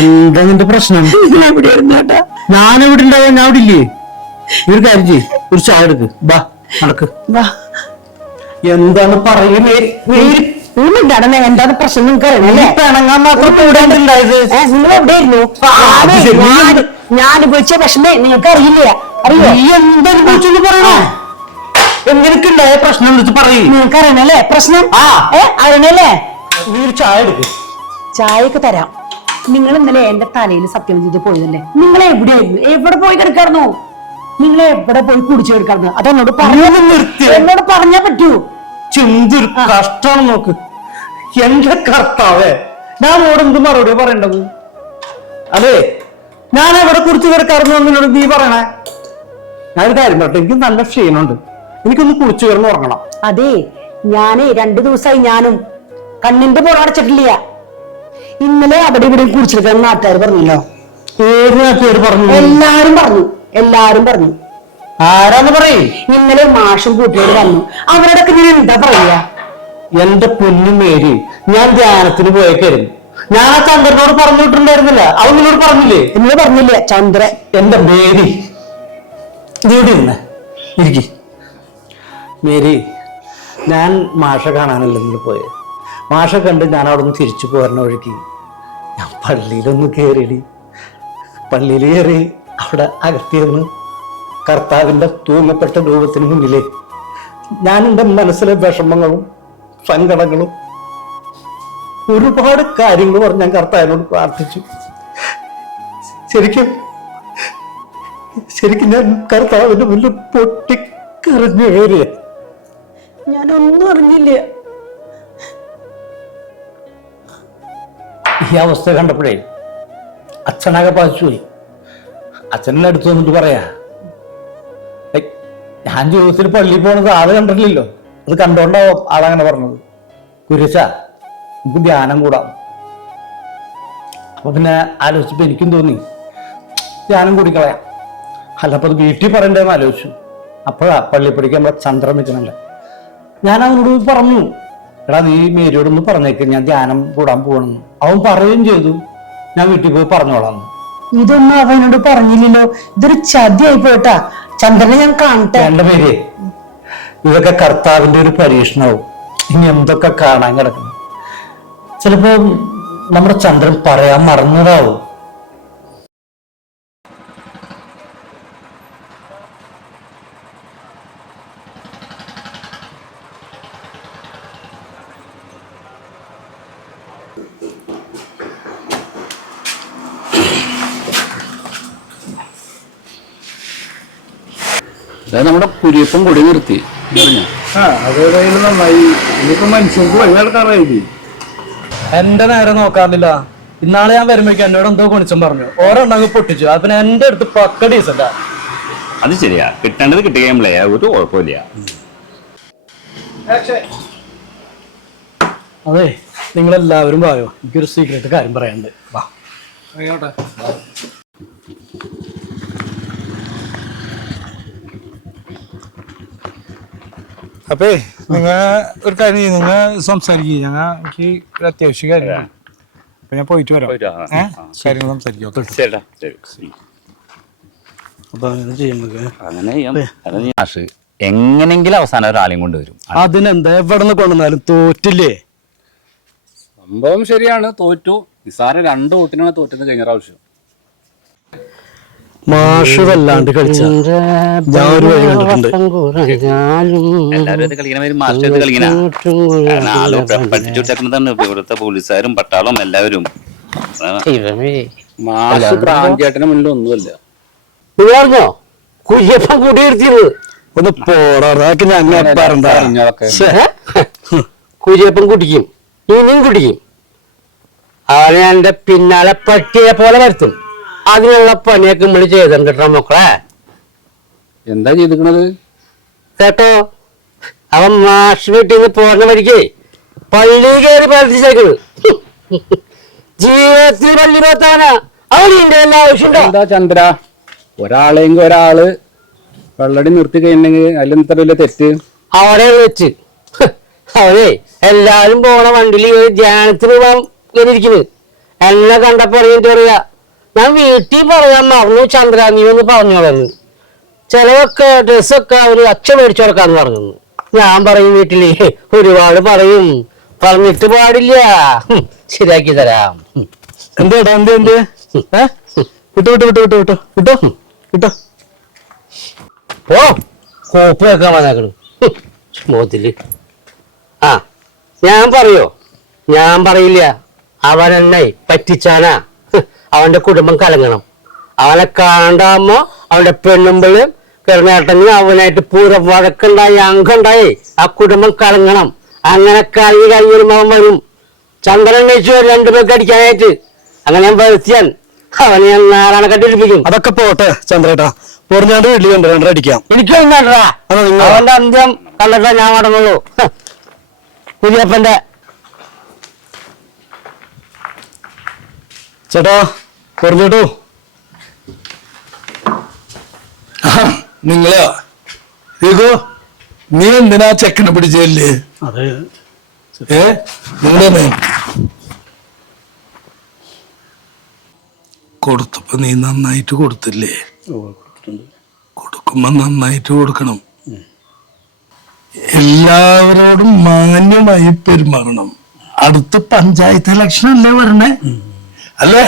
എന്താ നിന്റെ പ്രശ്നം? ഞാനെവിടെ ഉണ്ടാവാ? ഞാൻ അവിടെ ഇല്ലേ? ഒരു കാര്യം ചെയ്യ്, ഒരു ചായ എടുക്ക്, ബാ നടക്ക്. എന്താണ് പറയുന്നത്? എന്താണ് പ്രശ്നം? നിങ്ങൾക്ക് പിണങ്ങാൻ മാത്രം കൂടാണ്ടായത്. നിങ്ങൾ എവിടെയായിരുന്നു? ഞാൻ വിളിച്ച വിഷമേ നിങ്ങൾക്ക് അറിയില്ല. അറിയോ എന്തെന്ന് പറയണോ? എന്തിനൊക്കെണ്ടായ പ്രശ്നം വിളിച്ച് പറയും. നിങ്ങൾക്ക് അറിയണല്ലേ പ്രശ്നം? അറിയണല്ലേ? നീ ഒരു ചായ എടുക്ക്. ചായക്ക് തരാം. നിങ്ങൾ ഇന്നലെ എന്റെ തലയിൽ സത്യം ചെയ്ത് പോയതല്ലേ? നിങ്ങൾ എവിടെയായിരുന്നു? എവിടെ പോയി കിടക്കായിരുന്നു? നിങ്ങൾ എവിടെ പോയി കുടിച്ചു കിടക്കായിരുന്നു? അതെന്നോട് എന്നോട് പറഞ്ഞാ പറ്റൂ. ചെന്തൊരു കഷ്ടമാണ് നോക്ക്. എന്റെ കർത്താവേ, ഞാൻ ഓട് എന്ത് മറുപടി പറയേണ്ടത്? അതെ, ഞാൻ എവിടെ കുടിച്ചു കിടക്കാറുന്നു എന്നോട് നീ പറയണേ. ഞാനൊരു കാര്യം പറയട്ടെ, എനിക്ക് നല്ല ക്ഷീണമുണ്ട്, എനിക്കൊന്ന് കുളിച്ചു കിടന്ന് ഉറങ്ങണം. അതെ, ഞാനേ 2 ദിവസമായി ഞാനും കണ്ണിന്റെ പോളം അടച്ചിട്ടില്ല. ഇന്നലെ അവിടെ ഇവിടെ കുടിച്ചെടുക്കാൻ നാട്ടുകാർ പറഞ്ഞല്ലോ. ഏത് നാട്ടുകാർ പറഞ്ഞു? എല്ലാരും പറഞ്ഞു. ആരാന്ന് പറയും? ഇന്നലെ മാഷും കൂട്ടിയോട് വന്നു. അവരോടൊക്കെ ഞാൻ എന്താ പറയാ? എന്റെ പൊന്നു മേരി, ഞാൻ ധ്യാനത്തിന് പോയേക്കായിരുന്നു. ഞാൻ ആ ചന്ദ്രനോട് പറഞ്ഞു വിട്ടിട്ടുണ്ടായിരുന്നില്ല. അവൻ നിന്നോട് പറഞ്ഞില്ലേ? എന്നോട് പറഞ്ഞില്ല ചന്ദ്രൻ. എന്റെ മേരി, നീടി ഇരുന്നേ, ഇരിക്കി. മേരി, ഞാൻ മാഷ കാണാനല്ല ഇന്ന് പോയത്. മാഷ കണ്ട് ഞാൻ അവിടെ നിന്ന് തിരിച്ചു പോരുന്ന വഴിക്ക് ഞാൻ പള്ളിയിലൊന്ന് കയറിയിടി. പള്ളിയിൽ കയറി അവിടെ അകത്തിരുന്ന് കർത്താവിന്റെ തൂങ്ങപ്പെട്ട രൂപത്തിന് മുന്നിലേ ഞാൻ എൻ്റെ മനസ്സിലെ വിഷമങ്ങളും സങ്കടങ്ങളും ഒരുപാട് കാര്യങ്ങൾ പറഞ്ഞ് ഞാൻ കർത്താവിനോട് പ്രാർത്ഥിച്ചു. ശരിക്കും ഞാൻ കർത്താവിന്റെ മുന്നിൽ പൊട്ടിക്കരഞ്ഞു കയറിയ. ഞാനൊന്നും അറിഞ്ഞില്ല. ഈ അവസ്ഥ കണ്ടപ്പോഴേ അച്ഛനാകെ പതിച്ചുപോയി. അച്ഛനെ അടുത്ത് വന്നിട്ട് പറയാ, ഞാൻ ജീവിതത്തിൽ പള്ളിയിൽ പോണത് ആള് കണ്ടിട്ടില്ലല്ലോ, അത് കണ്ടോണ്ടാവും ആളങ്ങനെ പറഞ്ഞത്. കുരിശ, നമുക്ക് ധ്യാനം കൂടാം. അപ്പൊ പിന്നെ ആലോചിച്ചപ്പോ എനിക്കും തോന്നി ധ്യാനം കൂടിക്കളയാം. അല്ലപ്പോ അത് വീട്ടിൽ പറയണ്ടേന്ന് ആലോചിച്ചു. അപ്പോഴാ പള്ളി പഠിക്കാൻ നമ്മുടെ ചന്ദ്രൻ നിൽക്കണല്ലേ. ഞാൻ അവനോട് പറഞ്ഞു, എടാ നീ മേരിയോടൊന്ന് പറഞ്ഞേക്ക്, ഞാൻ ധ്യാനം കൂടാൻ പോകണമെന്ന്. അവൻ പറയുകയും ചെയ്തു. ഞാൻ വീട്ടിൽ പോയി പറഞ്ഞോളാം. ഇതൊന്നും അവനോട് പറഞ്ഞില്ലല്ലോ. ഇതൊരു ചതിയായി പോയിട്ടാ. ചന്ദ്രനെ ഞാൻ കാണട്ടെ. എന്റെ മേരി, ഇതൊക്കെ കർത്താവിന്റെ ഒരു പരീക്ഷണവും. ഇനി എന്തൊക്കെ കാണാൻ കിടക്കണം. ചിലപ്പോ നമ്മുടെ ചന്ദ്രൻ പറയാൻ മറന്നതാവും. നമ്മുടെ കുരിയപ്പം കൊടി നിർത്തി. നന്നായി. ഇനിയിപ്പോ മനുഷ്യർക്ക് വഴി നടക്കാറായി. എന്റെ നേരെ നോക്കാറില്ല. ഇന്നാളെ ഞാൻ വരുമ്പോഴേക്കും എന്നോട് എന്തോ കൊണിച്ചും പറഞ്ഞു. ഓരോണ്ണങ്ങ് പൊട്ടിച്ചു. അത് പിന്നെ എന്റെ അടുത്ത് പക്ക ഡീസന്റാ. അത് ശരിയാ, കിട്ടേണ്ടത് കിട്ടുകയുമ്പളേ ഒരു കുഴപ്പമില്ല. അതെ, നിങ്ങളെല്ലാവരും വായോ, എനിക്കൊരു സീക്രട്ട് കാര്യം പറയാനുണ്ട്. വാ. അപ്പേ നിങ്ങ ഒരു കാര്യം നിങ്ങൾ സംസാരിക്കുക. എനിക്ക് ഒരു അത്യാവശ്യ കാര്യം. അപ്പൊ ഞാൻ പോയിട്ട് വരാം. കാര്യങ്ങൾ സംസാരിക്കാം. എങ്ങനെങ്കിലും അവസാനം ഒരാളെയും കൊണ്ടുവരും. അതിനെന്താ, എവിടെ നിന്ന് കൊണ്ടുവന്നാലും തോറ്റില്ലേ? സംഭവം ശരിയാണ്, തോറ്റു. നിസാര 2 വോട്ടിനാണ് തോറ്റത് കഴിഞ്ഞ പ്രാവശ്യം. മാഷ് വല്ലാണ്ട് കളിച്ച ഞാൻ ഒരു വഴി കണ്ടിട്ടുണ്ട്. എല്ലാവരും കളിക്കണ മാസ്റ്റർ കളിക്കണ പഠിച്ചുകൊടുത്തേക്കുന്നതാണ് ഇവിടുത്തെ പോലീസുകാരും പട്ടാളവും എല്ലാവരും. മാഷ് പ്രാഞ്ചേട്ടന് മുന്നിൽ ഒന്നുമല്ല. പറഞ്ഞോ കുയ്യപ്പം കൂടി എടുത്തിരുന്നത് ഒന്ന് പോടാക്കി. കുര്യപ്പം കുടിക്കും, ഇനിയും കുടിക്കും. അവനെ എന്റെ പിന്നാലെ പട്ടിയെ പോലെ വരുത്തും. അതിനുള്ള പണിയൊക്കെ നമ്മൾ ചെയ്തിട്ടുണ്ട് കേട്ടോ മക്കളെ. എന്താ ചെയ്തിക്കണത് കേട്ടോ? അവൻ മാഷ് വീട്ടിൽ നിന്ന് പോരണ വഴിക്ക് പള്ളി കയറി പ്രവർത്തിച്ചേക്കുന്നത്. ജീവിതത്തിൽ പള്ളി പോത്താനാ അവനിന്റെ എല്ലാ ആവശ്യമുണ്ടോ? എന്താ ചന്ദ്ര, ഒരാളെങ്കിൽ ഒരാള് കള്ളടി നിർത്തി കഴിഞ്ഞെങ്കിൽ അതിലെന്താ വലിയ തെറ്റ്? അവിടെ വെച്ച് അവനെ എല്ലാരും പോണ വണ്ടിയിൽ ധ്യാനത്തിന് പോകാൻ എന്നെ കണ്ടപ്പോ പറഞ്ഞിട്ട് പറയാ, ഞാൻ വീട്ടിൽ പറയാൻ മറന്നു ചന്ദ്ര, നീ ഒന്ന് പറഞ്ഞോളന്ന്. ചിലവൊക്കെ ഡ്രസ്സൊക്കെ അവര് അച്ഛൻ മേടിച്ചു കൊടുക്കാന്ന് പറഞ്ഞു. ഞാൻ പറയും വീട്ടില് ഒരുപാട് പറയും, പറഞ്ഞിട്ട് പാടില്ല, ശരിയാക്കി തരാം. എന്തേട്ടാ എന്ത് വിട്ടോ വിട്ടോ വിട്ടോ വിട്ടോ വിട്ടോ വിട്ടോ വിട്ടോ. ഓ കോപ്പ് വെക്കാൻ വന്നേക്കണ് മോത്തില്. ആ ഞാൻ പറയോ? ഞാൻ പറയില്ല. അവൻ എന്നെ പറ്റിച്ചാനാ. അവന്റെ കുടുംബം കലങ്ങണം. അവനെ കാണാണ്ടാകുമ്പോ അവന്റെ പെണ്ണുമ്പിള് കിടന്നേട്ടന് അവനായിട്ട് പൂരം വഴക്കുണ്ടായി, അങ്കുണ്ടായി, ആ കുടുംബം കലങ്ങണം. അങ്ങനെ കഴിഞ്ഞ് അവൻ വരും. ചന്ദ്രൻ വെച്ചു രണ്ടുപേർക്ക് അടിക്കാനായിട്ട്. അങ്ങനെ ഞാൻ വരുത്തിയാൽ അവനെ ഞാൻ നാരായണ കട്ടിരിപ്പിക്കും. അതൊക്കെ പോട്ടെ ചന്ദ്രേട്ടാ, പൊറിഞ്ഞാണ്ട് വീട്ടിൽ കണ്ടു രണ്ടടിക്കാം. എനിക്കൊന്നും വേണ്ടടാ. അവന്റെ അന്ത്യം കണ്ടിട്ടാ ഞാൻ മടങ്ങുള്ളൂ. പുതിയപ്പന്റെ ചേട്ടാ പൊറിഞ്ഞിട്ടു. നിങ്ങളാ രഘു, നീ എന്തിനാ ചെക്കനെ പിടിച്ചല്ലേ? അത് നിങ്ങളെ കൊടുത്തപ്പോ നീ നന്നായിട്ട് കൊടുത്തില്ലേ? കൊടുക്കുമ്പോ നന്നായിട്ട് കൊടുക്കണം. എല്ലാവരോടും മാന്യമായി പെരുമാറണം. അടുത്ത പഞ്ചായത്ത് ഇലക്ഷൻ അല്ലേ വരണേ? അല്ലേ?